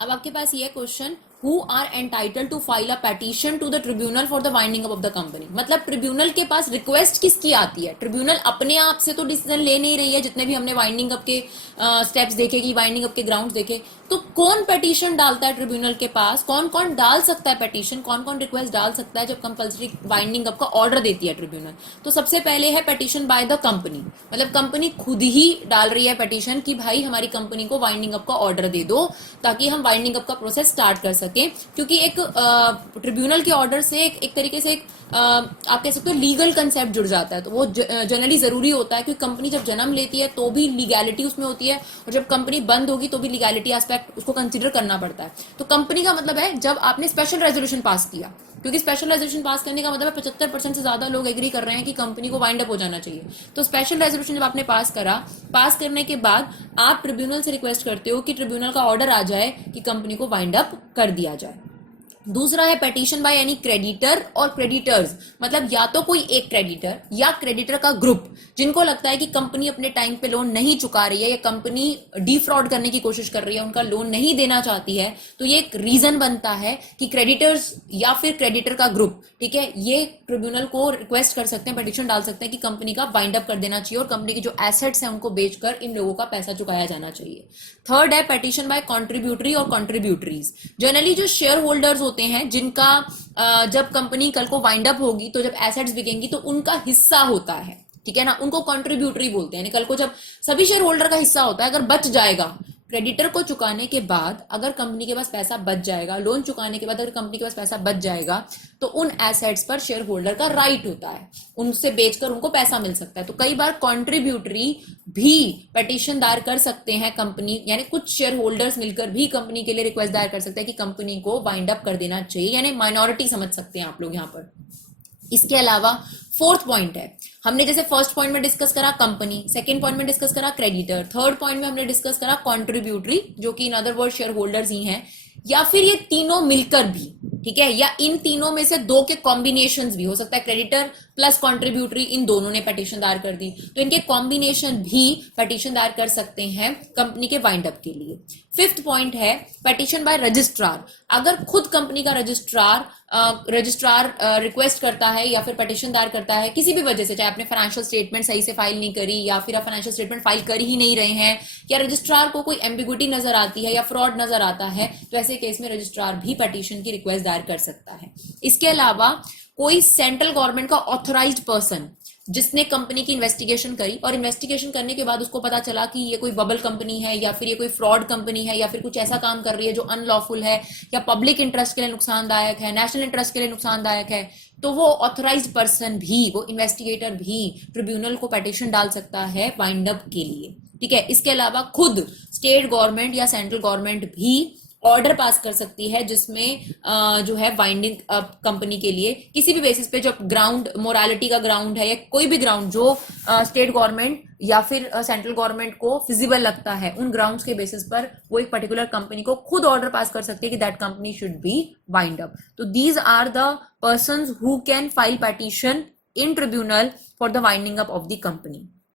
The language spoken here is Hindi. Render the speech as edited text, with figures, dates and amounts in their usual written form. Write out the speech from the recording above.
अब आपके पास ये question, who are entitled to file a petition to the tribunal for the winding up of the company. मतलब ट्रिब्यूनल के पास रिक्वेस्ट किसकी आती है? ट्रिब्यूनल अपने आप से तो डिसीजन ले नहीं रही है, जितने भी हमने वाइंडिंग अप के स्टेप्स देखे कि वाइंडिंग अप के ग्राउंड्स देखे, तो कौन पेटिशन डालता है ट्रिब्यूनल के पास? कौन कौन डाल सकता है पेटिशन, कौन कौन रिक्वेस्ट डाल सकता है जब कंपल्सरी वाइंडिंग अप का ऑर्डर देती है ट्रिब्यूनल? तो सबसे पहले है पेटिशन बाय द कंपनी, मतलब कंपनी खुद ही डाल रही है पेटिशन कि भाई हमारी कंपनी को वाइंडिंग अप का ऑर्डर दे दो ताकि हम वाइंडिंग अप का प्रोसेस स्टार्ट कर सके। क्योंकि एक ट्रिब्यूनल के ऑर्डर से एक तरीके से आप कह सकते हो लीगल कंसेप्ट जुड़ जाता है, तो वो जनरली जरूरी होता है, क्योंकि कंपनी जब जन्म लेती है तो भी लीगैलिटी उसमें होती है, और जब कंपनी बंद होगी तो भी लीगैलिटी एस्पेक्ट उसको कंसिडर करना पड़ता है। तो कंपनी का मतलब है जब आपने स्पेशल रेजोल्यूशन पास किया, क्योंकि स्पेशल रेजोल्यूशन पास करने का मतलब है 75% से ज्यादा लोग एग्री कर रहे हैं कि कंपनी को वाइंड अप हो जाना चाहिए। तो स्पेशल रेजोल्यूशन जब आपने पास करा, पास करने के बाद आप ट्रिब्यूनल से रिक्वेस्ट करते हो कि ट्रिब्यूनल का ऑर्डर आ जाए कि कंपनी को वाइंड अप कर दिया जाए। दूसरा है पेटिशन बाय एनी क्रेडिटर और क्रेडिटर्स, मतलब या तो कोई एक क्रेडिटर या क्रेडिटर का ग्रुप जिनको लगता है कि कंपनी अपने टाइम पे लोन नहीं चुका रही है या कंपनी डिफ्रॉड करने की कोशिश कर रही है, उनका लोन नहीं देना चाहती है, तो ये एक रीजन बनता है कि क्रेडिटर्स या फिर क्रेडिटर का ग्रुप, ठीक है, ये ट्रिब्यूनल को रिक्वेस्ट कर सकते हैं, पेटिशन डाल सकते हैं कि कंपनी का वाइंड अप कर देना चाहिए और कंपनी की जो एसेट्स हैं उनको बेचकर इन लोगों का पैसा चुकाया जाना चाहिए। थर्ड है पेटिशन बाय कॉन्ट्रीब्यूटरी और कॉन्ट्रीब्यूटरीज, जनरली जो शेयर होल्डर्स होते हैं जिनका जब कंपनी कल को वाइंड अप होगी तो जब एसेट्स बिकेंगी तो उनका हिस्सा होता है, ठीक है ना, उनको कॉन्ट्रीब्यूटरी बोलते हैं। कल को जब सभी शेयर होल्डर का हिस्सा होता है, अगर बच जाएगा क्रेडिटर को चुकाने के बाद, अगर कंपनी के पास पैसा बच जाएगा, लोन चुकाने के बाद अगर कंपनी के पास पैसा बच जाएगा, तो उन एसेट्स पर शेयर होल्डर का राइट होता है, उनसे बेचकर उनको पैसा मिल सकता है। तो कई बार कॉन्ट्रीब्यूटरी भी पेटिशन दायर कर सकते हैं कंपनी, यानी कुछ शेयर होल्डर्स मिलकर भी कंपनी के लिए रिक्वेस्ट दायर कर सकते हैं कि कंपनी को वाइंड अप कर देना चाहिए, यानी माइनॉरिटी समझ सकते हैं आप लोग यहाँ पर। इसके अलावा फोर्थ पॉइंट है, हमने जैसे फर्स्ट पॉइंट में डिस्कस करा कंपनी, सेकंड पॉइंट में डिस्कस करा क्रेडिटर, थर्ड पॉइंट में हमने डिस्कस करा कॉन्ट्रीब्यूटरी जो कि in other word shareholders ही हैं, या फिर ये तीनों मिलकर भी, ठीक है, या इन तीनों में से दो के कॉम्बिनेशंस भी हो सकता है, क्रेडिटर प्लस कॉन्ट्रीब्यूटरी इन दोनों ने पेटिशन दायर कर दी, तो इनके कॉम्बिनेशन भी पेटिशन दायर कर सकते हैं कंपनी के वाइंड अप के लिए। फिफ्थ पॉइंट है पेटिशन बाय रजिस्ट्रार, अगर खुद कंपनी का रजिस्ट्रार रिक्वेस्ट करता है या फिर पेटिशन दायर करता है किसी भी वजह से, चाहे आपने फाइनेंशियल स्टेटमेंट सही से फाइल नहीं करी या फिर आप फाइनेंशियल स्टेटमेंट फाइल कर ही नहीं रहे हैं, या रजिस्ट्रार को कोई एम्बिग्युइटी नजर आती है या फ्रॉड नजर आता है, तो ऐसे केस में रजिस्ट्रार भी पेटिशन की रिक्वेस्ट दायर कर सकता है। इसके अलावा कोई सेंट्रल गवर्नमेंट का ऑथराइज्ड पर्सन जिसने कंपनी की इन्वेस्टिगेशन करी और इन्वेस्टिगेशन करने के बाद उसको पता चला कि ये कोई बबल कंपनी है या फिर ये कोई फ्रॉड कंपनी है या फिर कुछ ऐसा काम कर रही है जो अनलॉफुल है या पब्लिक इंटरेस्ट के लिए नुकसानदायक है, नेशनल इंटरेस्ट के लिए नुकसानदायक है, तो वो ऑथराइज्ड पर्सन भी, वो इन्वेस्टिगेटर भी ट्रिब्यूनल को पेटिशन डाल सकता है वाइंड अप के लिए, ठीक है। इसके अलावा खुद स्टेट गवर्नमेंट या सेंट्रल गवर्नमेंट भी ऑर्डर पास कर सकती है जिसमें जो है वाइंडिंग अप कंपनी के लिए किसी भी बेसिस पे, जो ग्राउंड मोरालिटी का ग्राउंड है या कोई भी ग्राउंड जो स्टेट गवर्नमेंट या फिर सेंट्रल गवर्नमेंट को फिजिबल लगता है, उन ग्राउंड्स के बेसिस पर वो एक पर्टिकुलर कंपनी को खुद ऑर्डर पास कर सकती है कि that company should be wind up. तो these are the persons who can file petition in tribunal for the winding up of the company.